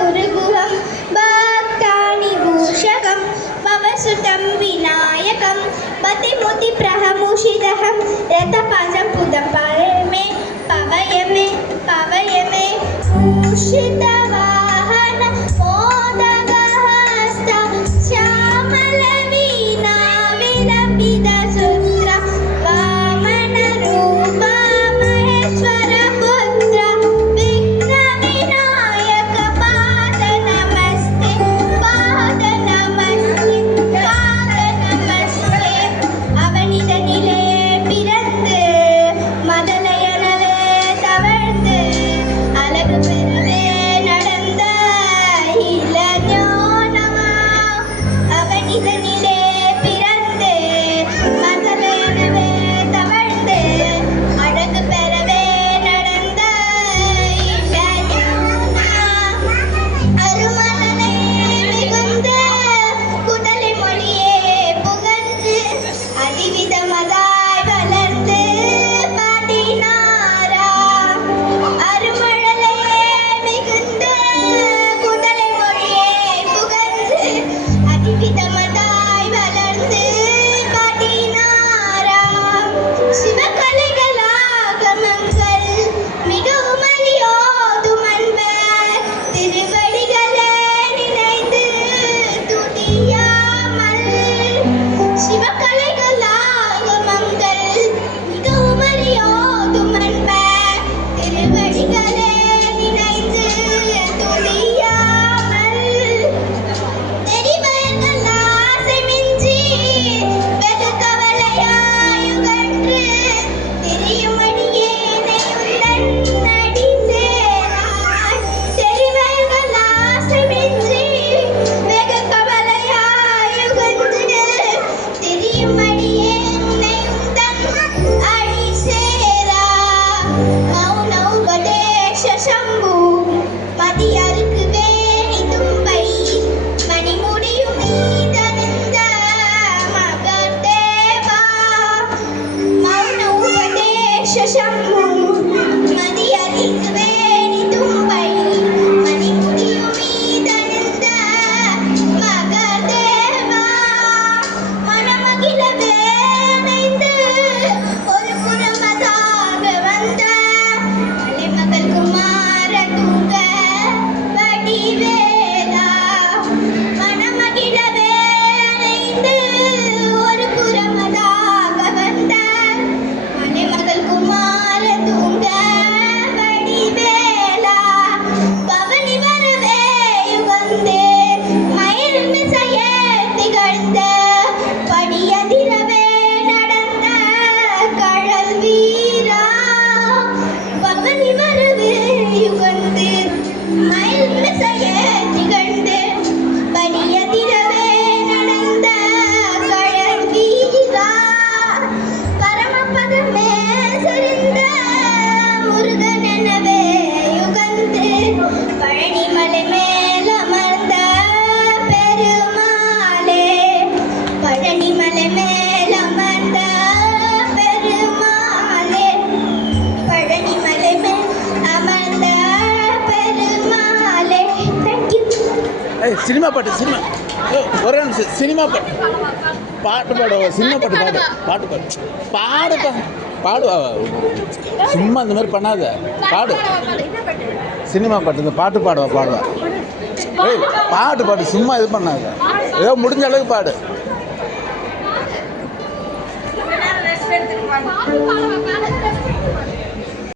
गुरुगुहं भक्तानिभूषकं भवसुतं विनायकं पतिमुतिप्रहमुषिदहं रथपाशं पुदं पवय मे भूषितवाहन मोदकहस्त श्यामलवीणा विलपितसूत्र वामनरूप महेश्वरपुत्र विघ्नविनायक पाद नमस्ते அவனிதனிலே பிறந்து மதலையனவே தவழ்ந்து அழகு பெறவே நடந்த இளஞானமா அவனிதனிலே பிறந்து மதலையனவே தவழ்ந்து அழகு பெறவே நடந்த இளஞானமா அருமலனை மிகுந்த குதலை மொழியே புகழ்ந்து அதிவிதமதாய் வளர்ந்து பாடினாரா அருமழலையே மிகுந்த குதலை மொழியே புகழ்ந்து அதிவிதமதாய் வளர்ந்து பாடினாரா சிவகலைகளாகமங்கள் மிகவும் அழியோதும் அன்பர் திருவடிகளே நினைந்து துதியாமல் சிவகலைகளாகமங்கள் மிகவும் அழியோதும் அன்பர் திருவடிகளே நினைந்து துதியாமல் தெரிவர்கள் ஆசை மிஞ்சி வெகு கவலையாயுகன்று திரியும் அடியேனை உந்தன் அடி சேராய் தெரிவர்கள் ஆசை மிஞ்சி வெகு கவலையாயுகன்று திரியும் அடியேனை உந்தன் அடி சேராய் மௌன உபதேச சம்பு மதியருக்கு வேணி தும்பை மணிமுடியும் மீதனிந்த மகதேவா மௌன உபதேச சம்பு மதியருக்கு வேணி தும்பை மணிமுடியும் மீதனிந்த மகதேவா மனமகிழவே அணைந்து ஒரு புறமதாக வந்த மலைமகள் குமார தூங்க வடிவேலா மனமகிழவே அணைந்து ஒரு புறமதாக வந்த மலைமகள் குமார தூங்க வடிவேலா பவனி வரவே யுகந்தே மயில் மிசையே திகழ்ந்த படியதிரவே நடந்த கழல் வீரா பவனி வரவே யுகந்து மயில் மிசையே திகழ்ந்து படியதிரவே நடந்த கழல் வீரா பரமபதமே சரிந்த முருகன் எனவே யுகந்து பழனிமலை மேல் அமர்ந்த பெருமாளே பழனிமலை மேல் அமர்ந்த பெருமாளே பழனிமலை மேல் அமர்ந்த பெருமாளே. தேங்க்யூ. சினிமா பாட்டு ஒரு நிமிஷம் சினிமா பாட்டு பாடுவா சினிமா பாட்டு பாடுவா சும்மா இந்த மாதிரி பண்ணாத பாடு சினிமா பாட்டு இந்த பாட்டு பாடுவா ஏய் பாட்டு சும்மா இது பண்ணாத ஏதோ முடிஞ்ச அளவுக்கு பாடு பாடு